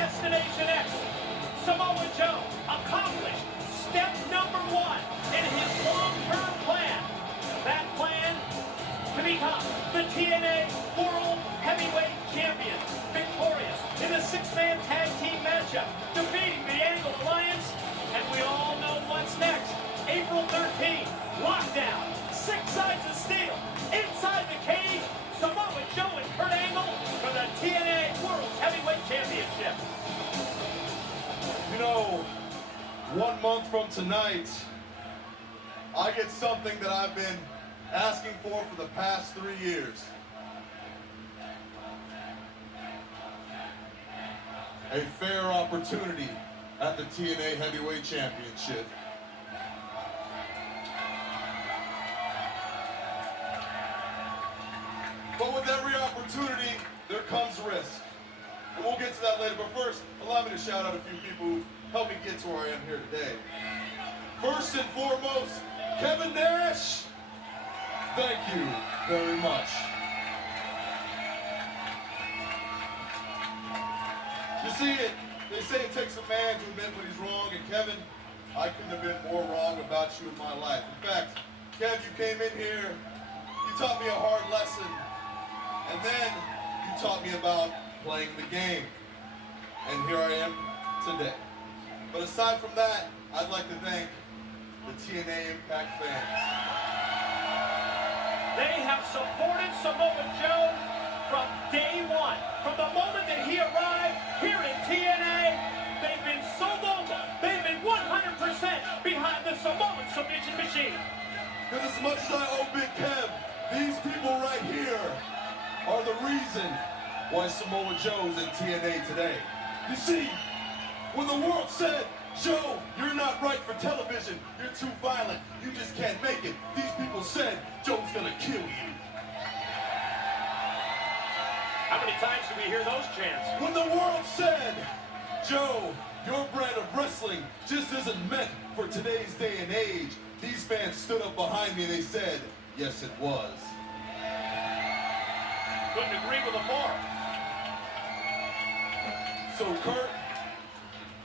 Destination X. Samoa Joe accomplished step number 1 in his long-term plan. That plan to become the TNA World Heavyweight Champion, victorious in a 6-man tag team matchup, defeating the Angle Alliance, and we all know what's next. April 13th, lockdown, 6 sides of steel, inside the cage, Samoa Joe and Kurt Angle for the TNA World Heavyweight Championship. You know, 1 month from tonight, I get something that I've been asking for the past 3 years. A fair opportunity at the TNA Heavyweight Championship. But with every opportunity, there comes risk. And we'll get to that later, but first, allow me to shout out a few people who helped me get to where I am here today. First and foremost, Kevin Nash. Thank you very much. You see, they say it takes a man to admit when he's wrong, and Kevin, I couldn't have been more wrong about you in my life. In fact, Kev, you came in here, you taught me a hard lesson, and then you taught me about playing the game. And here I am today. But aside from that, I'd like to thank the TNA Impact fans. They have supported Samoa Joe from day 1. From the moment that he arrived here in TNA, they've been so vocal. They've been 100% behind the Samoan submission machine. Because as much as I owe Big Kev, these people right here are the reason why Samoa Joe's in TNA today. You see, when the world said, Joe, you're not right for television, you're too violent, you just can't make it, these people said, Joe's gonna kill you. How many times do we hear those chants? When the world said, Joe, your brand of wrestling just isn't meant for today's day and age, these fans stood up behind me and they said, yes it was. Couldn't agree with them more. So Kurt,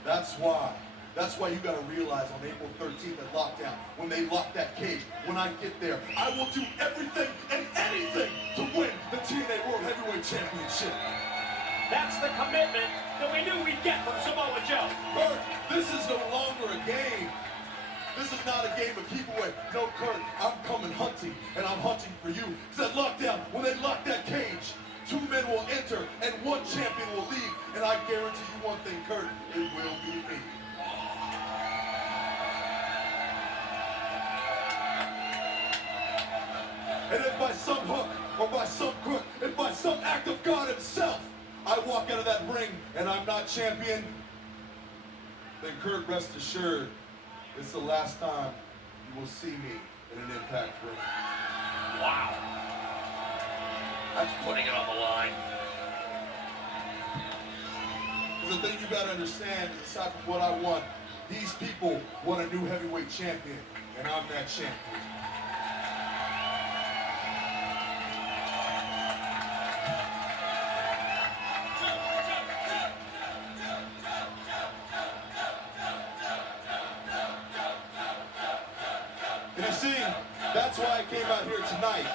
that's why you gotta realize on April 13th at lockdown, when they lock that cage, when I get there, I will do everything and anything to win the TNA World Heavyweight Championship. That's the commitment that we knew we'd get from Samoa Joe. Kurt, this is no longer a game. This is not a game of keep away. No, Kurt, I'm coming hunting, and I'm hunting for you. Because at lockdown, when they lock that cage, 2 men will enter, and 1 champion will leave. And I guarantee you one thing, Kurt, it will be me. And if by some hook, or by some crook, if by some act of God himself, I walk out of that ring and I'm not champion, then Kurt, rest assured, it's the last time you will see me in an Impact ring. Wow. That's putting it on the line. Because the thing you gotta understand is, aside from what I want, these people want a new heavyweight champion, and I'm that champion. And you see, that's why I came out here tonight.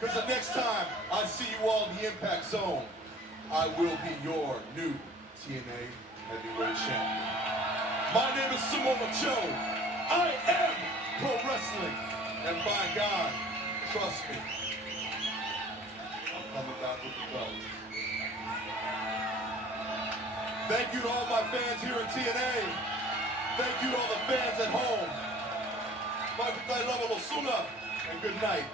Because the next time I see you all in the Impact Zone, I will be your new TNA Heavyweight Champion. My name is Samoa Joe. I am pro wrestling. And by God, trust me, I'm coming back with the belt. Thank you to all my fans here in TNA. Thank you to all the fans at home. And good night.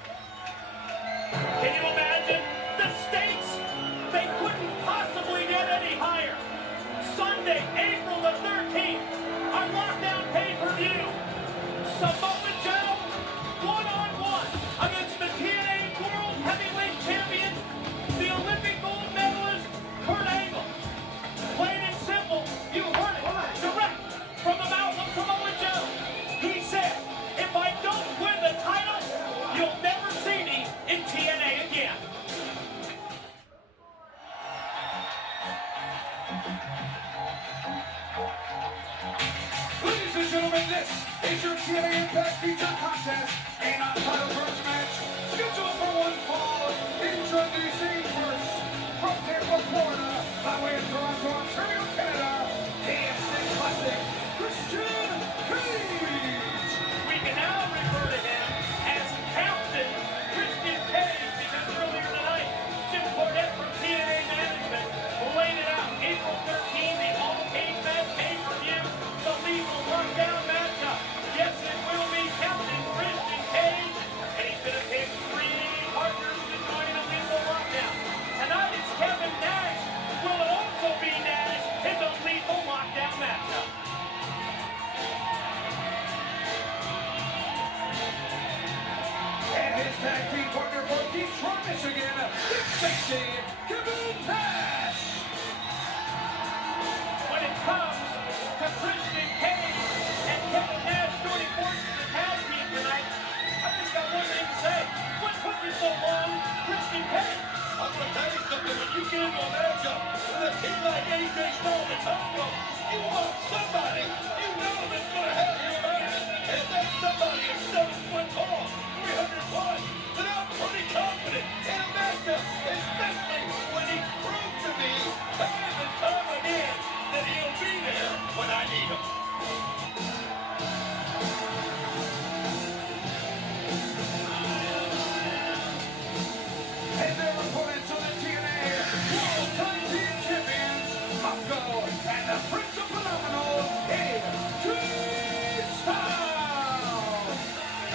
Can you imagine the stakes? They couldn't possibly get any higher. Sunday, April the 13th, our lockdown pay-per-view. Samoa Joe, one-on-one against the TNA World Heavyweight Champion, the Olympic gold medalist, Kurt Angle. Plain and simple, you heard it direct from the mouth of Samoa Joe. He said, if I don't win the title, you'll never see me in TNA again. Ladies and gentlemen, this is your TNA Impact Feature Contest, a non-title first match scheduled for one fall. Introducing first, from Tampa, Florida, by way of Toronto, Ontario, Canada, TNA Classic, Christian Cage. We can now refer to him as Captain Christian Cage because earlier tonight, Jim Cornette from TNA Management laid it out. April 13, the all-cage match pay-per-view, the lethal lockdown matchup. Yes, it will be Captain Christian Cage, and he's going to pick 3 partners to join a lethal lockdown. Tonight it's Kevin Nash. Will it also be Nash in the lethal lockdown matchup? And his tag team partner for Detroit, Michigan, Big Sexy, Kevin Nash. When it comes to Christian Cage and Kevin Nash joining forces in the tag team tonight, I just got one thing to say. What took you so long, Christian Cage? I'm gonna tell you something. When you get into a matchup with a team like AJ Styles and Tomko, you want somebody you know that's gonna have your back. And if that somebody is 7 foot tall, 300 plus, then I'm pretty confident in a matchup, especially when he proved to me time and time again that he'll be there when I need him. And their opponents on the TNA World Tag Team Champions, Tomko and the Prince of Phenomenal, AJ Styles.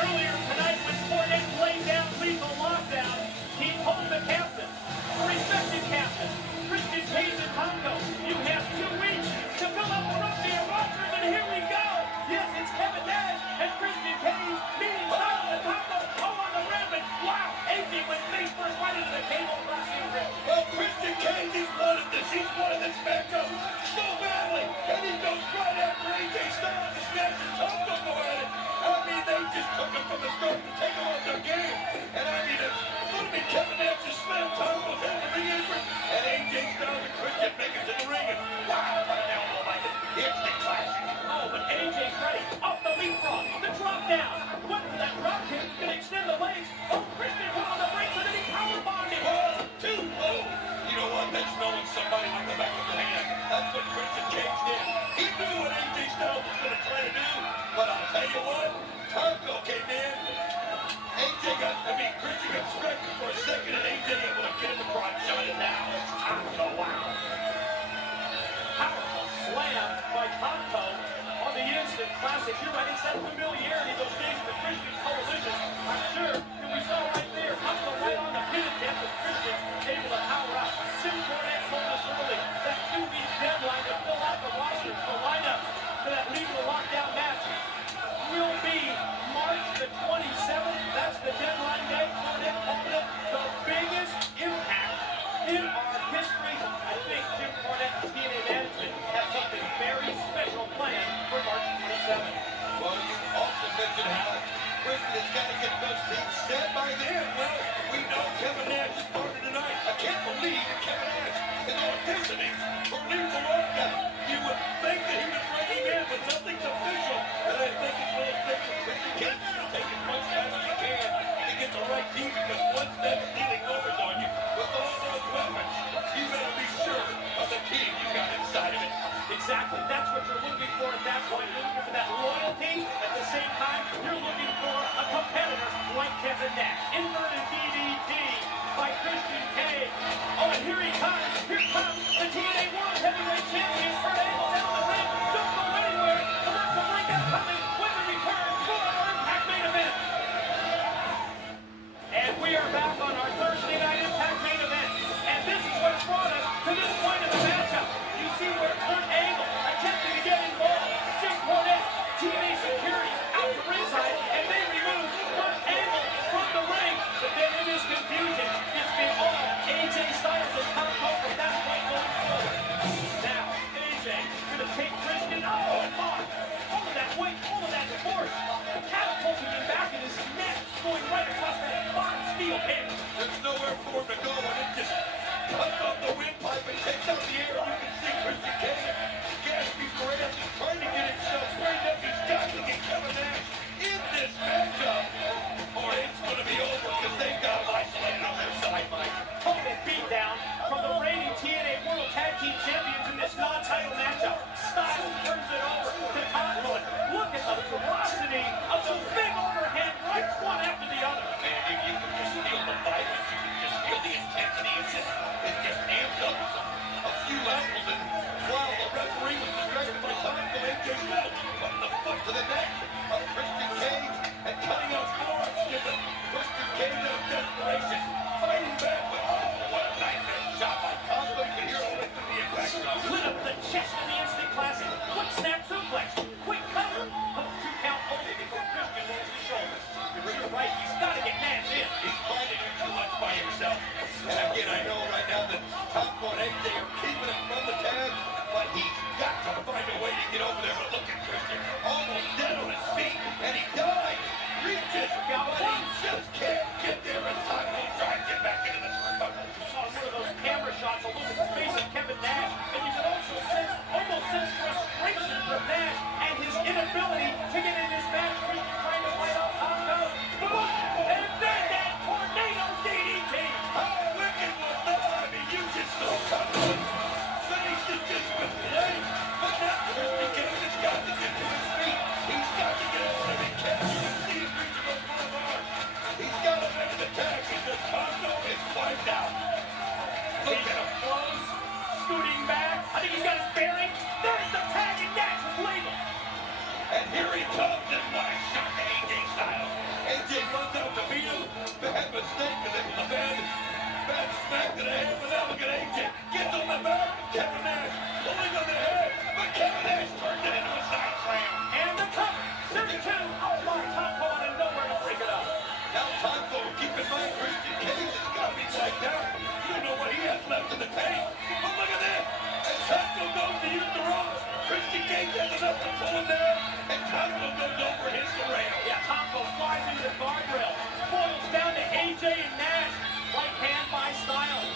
Earlier tonight when Cornette laid down lethal lockdown, he told the captain, the respected captain, Christian Cage and Tomko, you have 2 weeks to fill up the rest of your rosters, and here we go. Yes, it's Kevin Nash and Christian Cage meeting Styles and Tomko all on the rim, and wow, AJ went face first right into the cable crossing rim. Well, Christian Cage, he's wanted this. He's wanted this matchup so badly. And he goes right after AJ Styles and Nash and Tomko go at it. I mean, they just took him from the start to take him off their game. And I mean, it's going to be Kevin Nash just slam Tomko's head in the ring apron. And AJ Styles and Christian make it to the ring. And wow, what an elbow by the instant classic. Oh, but AJ's ready. Off the leapfrog, the drop down. Went for that drop kick, gonna extend the legs. Oh, Christian put on the brakes and then he powerbombed him. Too low. You know what? That's knowing somebody with the back of the hand. That's what Christian Cage did. He knew what AJ Styles was going to try to do. But I'll tell you what, Tomko came in. Christian got stricken for a second, and AJ able to get him a crotch shot, and now it's Tomko. Wow. Powerful slam by Tomko on the instant classic. You're right, it's that familiarity, those days of the Christian coalition. I'm sure that we saw right there. Tomko right on the pin attempt, and Christian able to power out. Jim Cornette told us early that 2-week deadline to fill out the rosters, the lineup for that lethal lockdown match will be March the 27th. That's the deadline day. Cornette called it the biggest impact in our history. I think Jim Cornette and TNA Management have something very special planned for March 27th. Well, you also mentioned how Christian has got to get those teams set by then. Well, we know Kevin Nash is partner tonight. I can't believe that Kevin Nash is auditioning for lethal lockdown. You would think that he would bring him in, but nothing's official. And I think it's going to take Christian Cage to take as much time as he can to get the right team, because once that stealing overs on you with all those weapons, you better be sure of the team you got inside of it. Exactly. That's what you're looking for at that point. You're looking for that loyalty. At the same time, you're looking for a competitor like Kevin Nash. Inverted DDT by Christian Cage. Oh, and here he comes. Here comes the TNA World Heavyweight to the neck of Christian Cage and cutting off more Skipper. Christian Cage out of desperation, fighting back, but oh, what a nice shot by Tomko. You can hear all the way through the impact zone. Lit up the chest in the instant classic. Quick snap suplex. Quick cover. Oh, 2 count only before Christian rolls the shoulder. You're right, he's got to get Nash in. He's trying to do too much by himself. And again, I know right now that Tomko and AJ are keeping him from the tag, but he's got to find a way to get over there. But look at Christian, almost dead on his feet, and he dies. Reaches, but he just can't get there in time. He's trying to get back into the turnbuckle. You saw one of those camera shots illuminate the face of Kevin Nash, and you could also almost sense frustration from Nash and his inability to get in this match. Christian trying to fight off Tomko. And then that tornado DDT. How wicked was that? I mean, you just saw Tomko finish it just with blade. But now Christian Cage has got to get to his feet. He's got to get over there. He can't even see his reaching those boulevard. He's got to make an attack because Tomko is wiped out. Look at him. Close, scooting back. I think he's got his bearing. There's the tag, and Nash is legal. And here he comes, and what a shot to AJ Styles. AJ runs out to beat him. Bad mistake, because it was a bad smack to the head. But now look at AJ. Gets on the back. Kevin Nash pulling on the head. But Kevin Nash turns it into a side slam. And the cover. There's 2. Oh, my Tomko out of nowhere to break it up. Now Tomko, keep in mind, Christian Cage has got to be wiped out. You don't know what he has left in the tank. But look at this. And Tomko goes to use the ropes. Christian Cage has enough to pull him down. And Tomko goes over, hits the rail. Yeah, Tomko flies into the guardrail. Boils down to AJ and Nash. Right hand by Styles.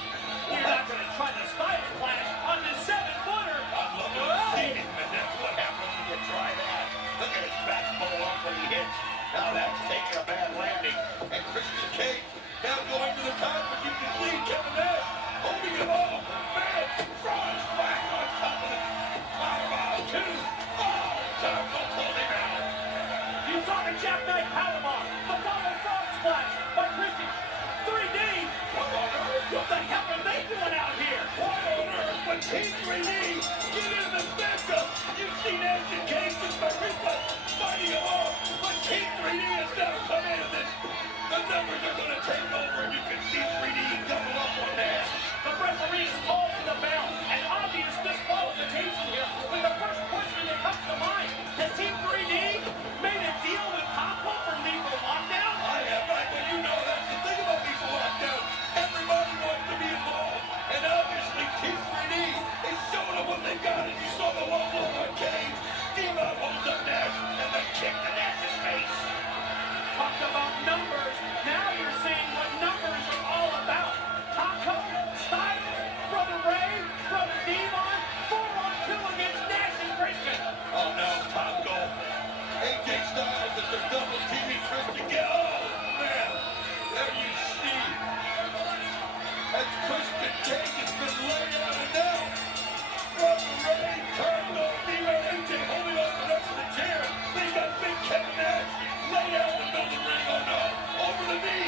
You're not going to try the Styles clash on this 7-footer. I'd love to have seen it, but that's what happens when you try that. Look at his back pull off when he hits. Now that's taking a bad landing. And Christian Cage now going to the top, but you can see Kevin Nash holding him off. Man, front back on top of it. Powerbomb 2. Oh, Tomko pulled him out. You saw the jackknife powerbomb. The follow frog splash by Christian. 3D. What on earth? What the hell are they doing out here? What on earth? But Team 3D, get in the stand-up. You've seen Nash and Cage just by reflex fighting him off. But Team 3D has now come into this. The numbers are going to take over, and you can see 3D double up on Nash. The referee is called to the bell. An obvious disqualification here. But the first question that comes to mind, has Team 3D made a deal with Tomko for lethal lockdown? I have, right? Well, you know that's the thing about people lockdown. Everybody wants to be involved. And obviously, Team 3D is showing them what they got. And you saw the low blow on Cage. Diva holds up Nash, and the kick to Nash's face. Talk about numbers. Now you're seeing what numbers are all about. Tomko, Styles, Brother Ray, Brother Devon, 4-on-2 against Nash and Christian. Oh no, Tomko. AJ Styles is the double teaming Christian. Oh man, there you see. As Christian Cage has been laid out and down. Brother Ray turned on Diva, AJ holding on to the rest of the chair. They got big Kevin Nash laid out in the middle of the ring. Oh no, over the knee.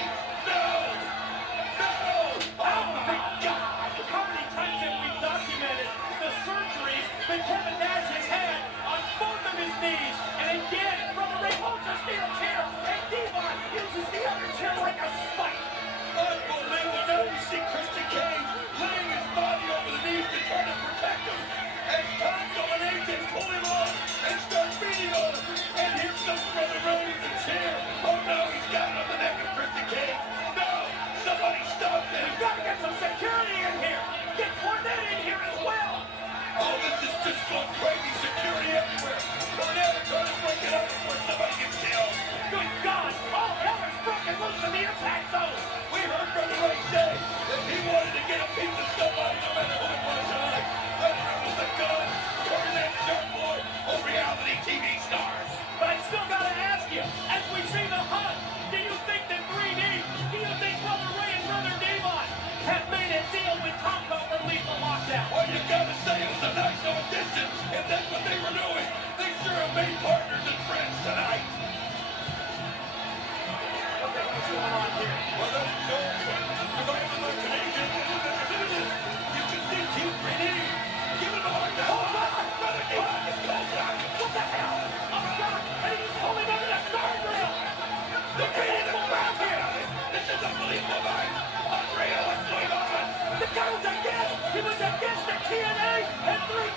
and 3